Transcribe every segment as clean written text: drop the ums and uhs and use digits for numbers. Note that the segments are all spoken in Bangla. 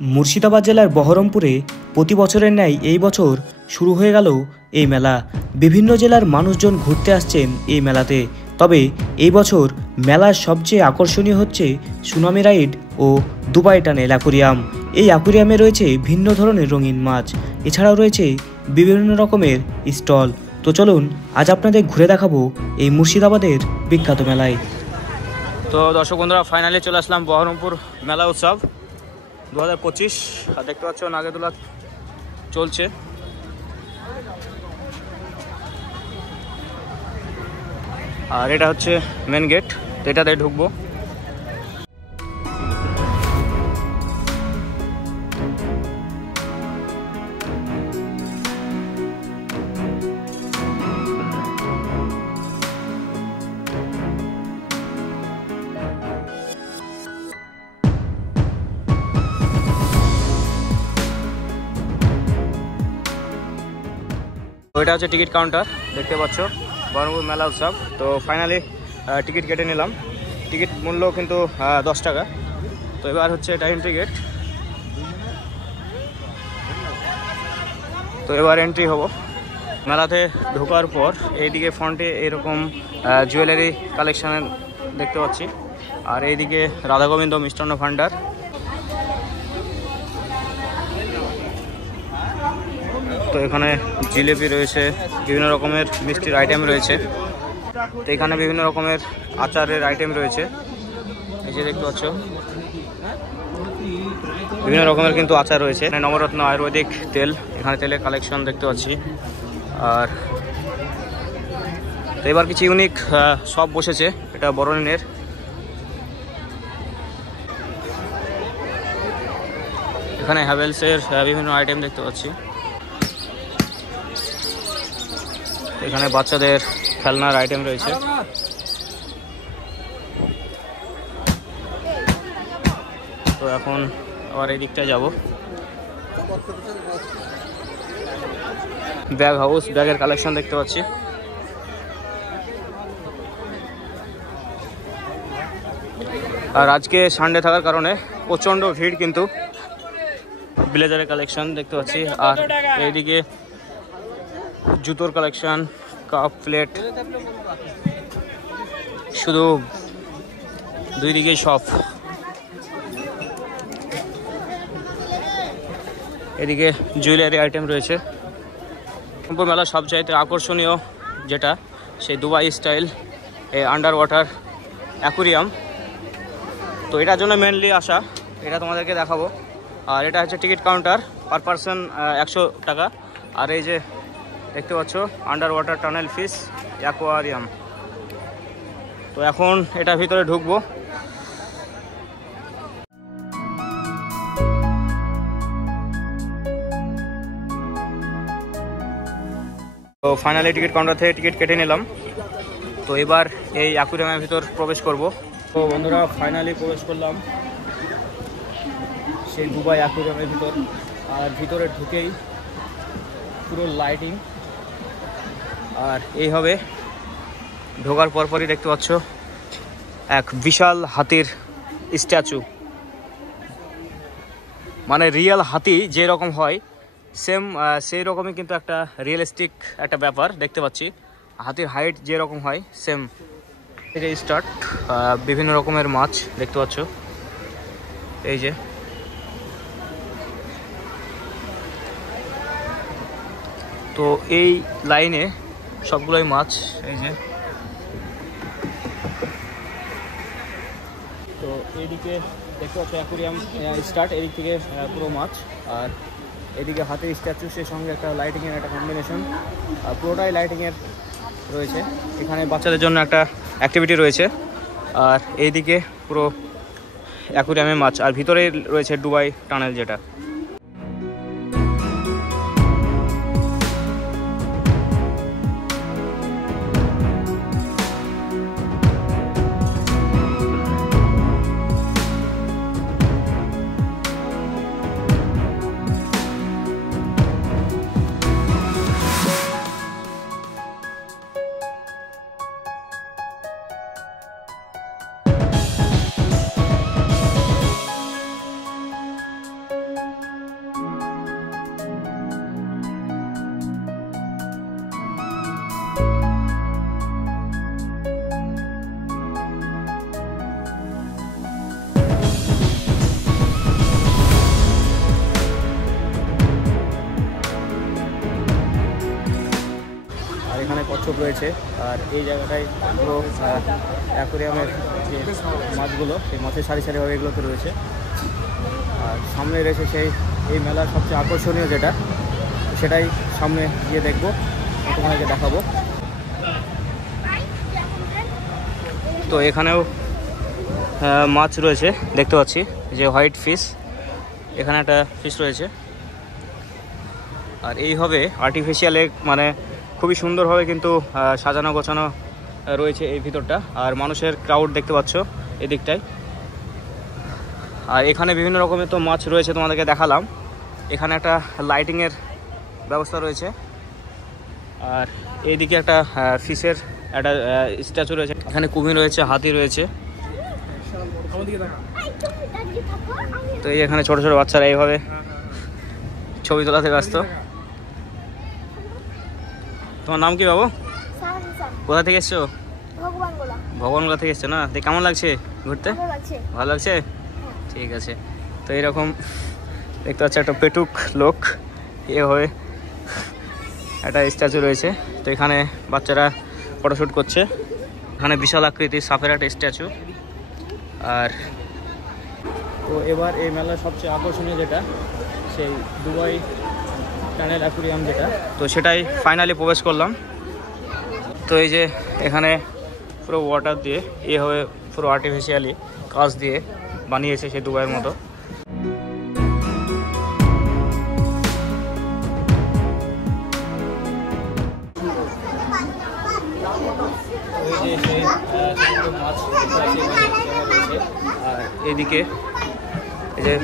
মুর্শিদাবাদ জেলার বহরমপুরে প্রতি বছরের ন্যায় এই বছর শুরু হয়ে গেল এই মেলা। বিভিন্ন জেলার মানুষজন ঘুরতে আসছেন এই মেলাতে। তবে এই বছর মেলার সবচেয়ে আকর্ষণীয় হচ্ছে সুনামি রাইড ও দুবাই টানেল অ্যাকুরিয়াম। এই অ্যাকুরিয়ামে রয়েছে ভিন্ন ধরনের রঙিন মাছ, এছাড়াও রয়েছে বিভিন্ন রকমের স্টল। তো চলুন আজ আপনাদের ঘুরে দেখাবো এই মুর্শিদাবাদের বিখ্যাত মেলায়। তো দর্শক বন্ধুরা, ফাইনালি চলে আসলাম বহরমপুর মেলা উৎসব 2025। আর দেখতে পাচ্ছ নাগেদোলা চলছে। আর এটা হচ্ছে মেন গেট, তো এটাতে ঢুকবো। এটা হচ্ছে টিকিট কাউন্টার, দেখতে পাচ্ছ বহরমপুর মেলা উৎসব। তো ফাইনালি টিকিট কেটে নিলাম। টিকিট মূল্য কিন্তু 10 টাকা। তো এবার হচ্ছে এটা এন্ট্রি গেট। তো এবার এন্ট্রি হব। মেলাতে ঢোকার পর এইদিকে ফ্রন্টে এরকম জুয়েলারি কালেকশানের দেখতে পাচ্ছি। আর এইদিকে রাধা গোবিন্দ মিষ্টান্ন ভাণ্ডার। তো এখানে জিলেপি রয়েছে, বিভিন্ন রকমের মিষ্টির আইটেম রয়েছে। তো এখানে বিভিন্ন রকমের আচারের আইটেম রয়েছে, এই যে দেখতে পাচ্ছ বিভিন্ন রকমের কিন্তু আচার রয়েছে। নবরত্ন আয়ুর্বেদিক তেল, এখানে তেলের কালেকশন দেখতে পাচ্ছি। আর তো এবার কিছু ইউনিক শপ বসেছে, এটা বরণিনের। এখানে হ্যাভেলসের বিভিন্ন আইটেম দেখতে পাচ্ছি। এখানে বাচ্চাদের খেলনার আইটেম রয়েছে। তো এখন আবার এই দিকটা যাব। ব্যাগ হাউস, ব্যাগের কালেকশন দেখতে পাচ্ছি। আর আজকে সানডে থাকার কারণে প্রচণ্ড ভিড়, কিন্তু ব্লেজারের কালেকশন দেখতে পাচ্ছি। আর এইদিকে জুতোর কালেকশন, কাপ প্লেট, শুধু দুই দিকে শপ। এদিকে জুয়েলারি আইটেম রয়েছে। বহরমপুর মেলার সবচাইতে আকর্ষণীয় যেটা, সেই দুবাই স্টাইল এই আন্ডার ওয়াটার অ্যাকুরিয়াম। তো এটার জন্য মেনলি আসা, এটা তোমাদেরকে দেখাবো। আর এটা হচ্ছে টিকিট কাউন্টার, পার পারসন 100 টাকা। আর এই যে দেখতে পাচ্ছ under water tunnel fish aquarium. তো এখন এটা ভিতরে ঢুকবো। তো ফাইনালি টিকিট কাউন্টার থেকে টিকিট কেটে নিলাম। তো এবার এই অ্যাকুরিয়ামের ভিতর প্রবেশ করব। তো বন্ধুরা, ফাইনালি প্রবেশ করলাম সেই দুবাই অ্যাকুরিয়ামের ভিতর। আর ভিতরে ঢুকেই পুরো লাইটিং। আর এই হবে ঢোকার পরপরই দেখতে পাচ্ছ এক বিশাল হাতির স্ট্যাচু, মানে রিয়েল হাতি যেরকম হয় সেম সেই রকমই কিন্তু একটা রিয়েলিস্টিক একটা ব্যাপার দেখতে পাচ্ছি। হাতির হাইট যেরকম হয় সেম। থেকে স্টার্ট বিভিন্ন রকমের মাছ দেখতে পাচ্ছ, এই যে। তো এই লাইনে সবগুলোই মাছ, এই যে। তো এইদিকে দেখতে পাচ্ছ অ্যাকুরিয়াম স্টার্ট, এদিক থেকে পুরো মাছ। আর এদিকে হাতের স্ট্যাচু, সেই সঙ্গে একটা লাইটিংয়ের একটা কম্বিনেশন। আর পুরোটাই লাইটিংয়ের রয়েছে। এখানে বাচ্চাদের জন্য একটা অ্যাক্টিভিটি রয়েছে। আর এইদিকে পুরো অ্যাকুরিয়ামে মাছ। আর ভিতরে রয়েছে দুবাই টানেল, যেটা। রয়েছে। আর এই জায়গাটায় পুরো অ্যাকোরিয়ামের যে মাছগুলো, সেই মাছের সারি সারিভাবে এগুলোতে রয়েছে। আর সামনে রয়েছে সেই এই মেলার সবচেয়ে আকর্ষণীয় যেটা, সেটাই সামনে গিয়ে দেখবো, তোমাদেরকে দেখাবো। তো এখানেও মাছ রয়েছে দেখতে পাচ্ছি, যে হোয়াইট ফিশ, এখানে একটা ফিশ রয়েছে। আর এইভাবে আর্টিফিশিয়ালে মানে খুবই সুন্দরভাবে কিন্তু সাজানো গোছানো রয়েছে এই ভিতরটা। আর মানুষের ক্রাউড দেখতে পাচ্ছ এই দিকটায়। আর এখানে বিভিন্ন রকমের তো মাছ রয়েছে, তোমাদেরকে দেখালাম। এখানে একটা লাইটিংয়ের ব্যবস্থা রয়েছে। আর এইদিকে একটা ফিশের একটা স্ট্যাচু রয়েছে। এখানে কুমির রয়েছে, হাতি রয়েছে। তো এই এখানে ছোট ছোট বাচ্চারা এইভাবে ছবি তোলাতে ব্যস্ত। তোমার নাম কি বাবু? কোথা থেকে এসছো? ভগবানগোলা থেকে এসছো না? কেমন লাগছে ঘুরতে? ভালো লাগছে? ঠিক আছে। তো এইরকম দেখতে পাচ্ছি একটা পেটুক লোক এভাবে একটা স্ট্যাচু রয়েছে। তো এখানে বাচ্চারা ফটোশ্যুট করছে। এখানে বিশাল আকৃতির সাপের একটা স্ট্যাচু। আর তো এবার এই মেলার সবচেয়ে আকর্ষণীয় যেটা, সেই দুবাই টানেল অ্যাকুরিয়াম যেটা, তো সেটাই ফাইনালি প্রবেশ করলাম। তো এই যে এখানে পুরো ওয়াটার দিয়ে এভাবে পুরো আর্টিফিশিয়ালি কাঁচ দিয়ে বানিয়েছে সেই দুবাইয়ের মতো। এই যে সেই মাছ আর এইদিকে এই যে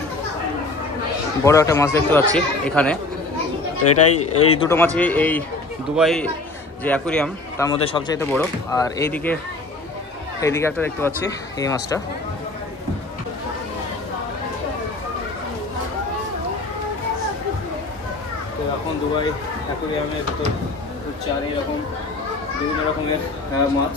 বড় একটা মাছ দেখতে পাচ্ছি এখানে। তো এটাই, এই দুটো মাছই এই দুবাই যে অ্যাকুরিয়াম তার মধ্যে সবচাইতে বড়। আর এইদিকে একটা দেখতে পাচ্ছি এই মাছটা। তো এখন দুবাই অ্যাকুরিয়ামের ভিতর হচ্ছে আর এইরকম বিভিন্ন রকমের মাছ।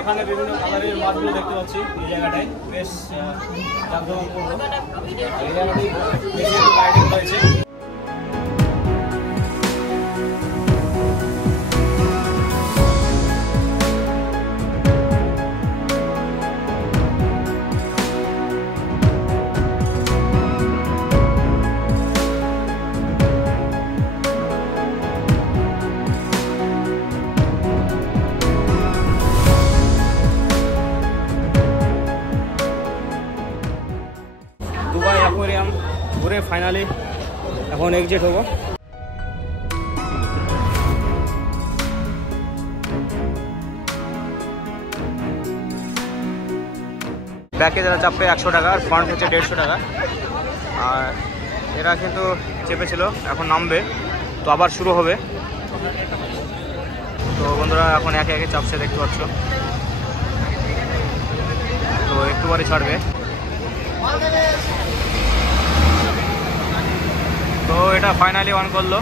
এখানে বিভিন্ন কালারের মাছগুলো দেখতে পাচ্ছি এই জায়গাটায়, বেশ জাঁকজমকপূর্ণ। এই জায়গাটায় বেশি একটু লাইটিং রয়েছে। দুবাই অ্যাকুরিয়াম ঘুরে ফাইনালি এখন এক্সিট হবো। ব্যাকে যারা চাপবে 100 টাকা, আর ফ্রন্ট হচ্ছে 150 টাকা। আর এরা কিন্তু চেপেছিল, এখন নামবে, তো আবার শুরু হবে। তো বন্ধুরা এখন একে একে চাপছে দেখতে পাচ্ছ। তো একটু পরে ছাড়বে। তো এটা ফাইনালি অন করলো।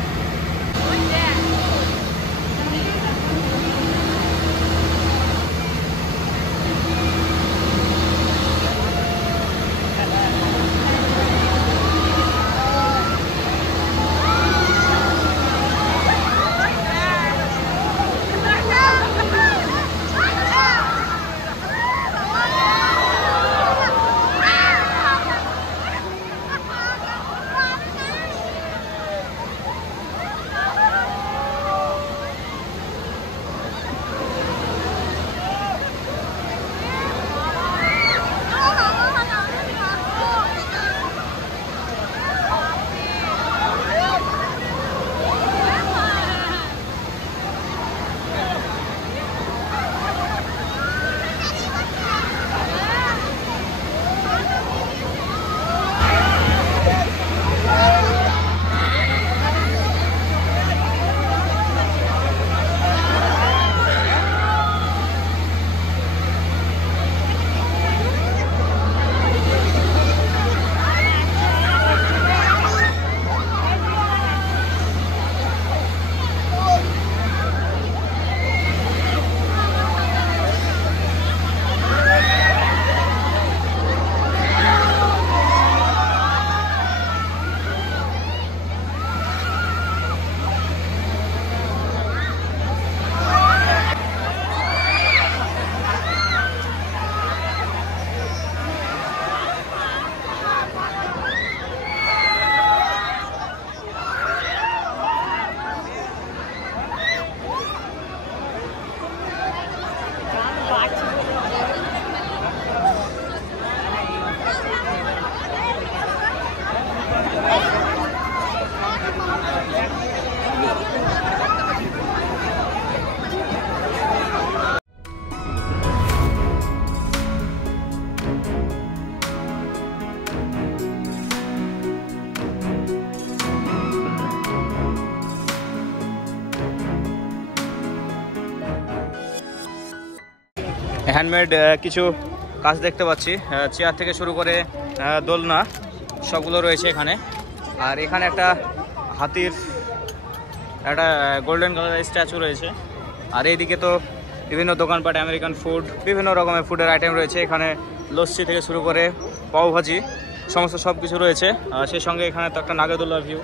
হ্যান্ডমেড কিছু কাজ দেখতে পাচ্ছি, চেয়ার থেকে শুরু করে দোলনা সবগুলো রয়েছে এখানে। আর এখানে একটা হাতির একটা গোল্ডেন কালারের স্ট্যাচু রয়েছে। আর এইদিকে তো বিভিন্ন দোকানপাট, আমেরিকান ফুড, বিভিন্ন রকমের ফুডের আইটেম রয়েছে। এখানে লস্যি থেকে শুরু করে পাও ভাজি সমস্ত সব কিছু রয়েছে। সেই সঙ্গে এখানে তো একটা নাগরদোল্লা ভিউ।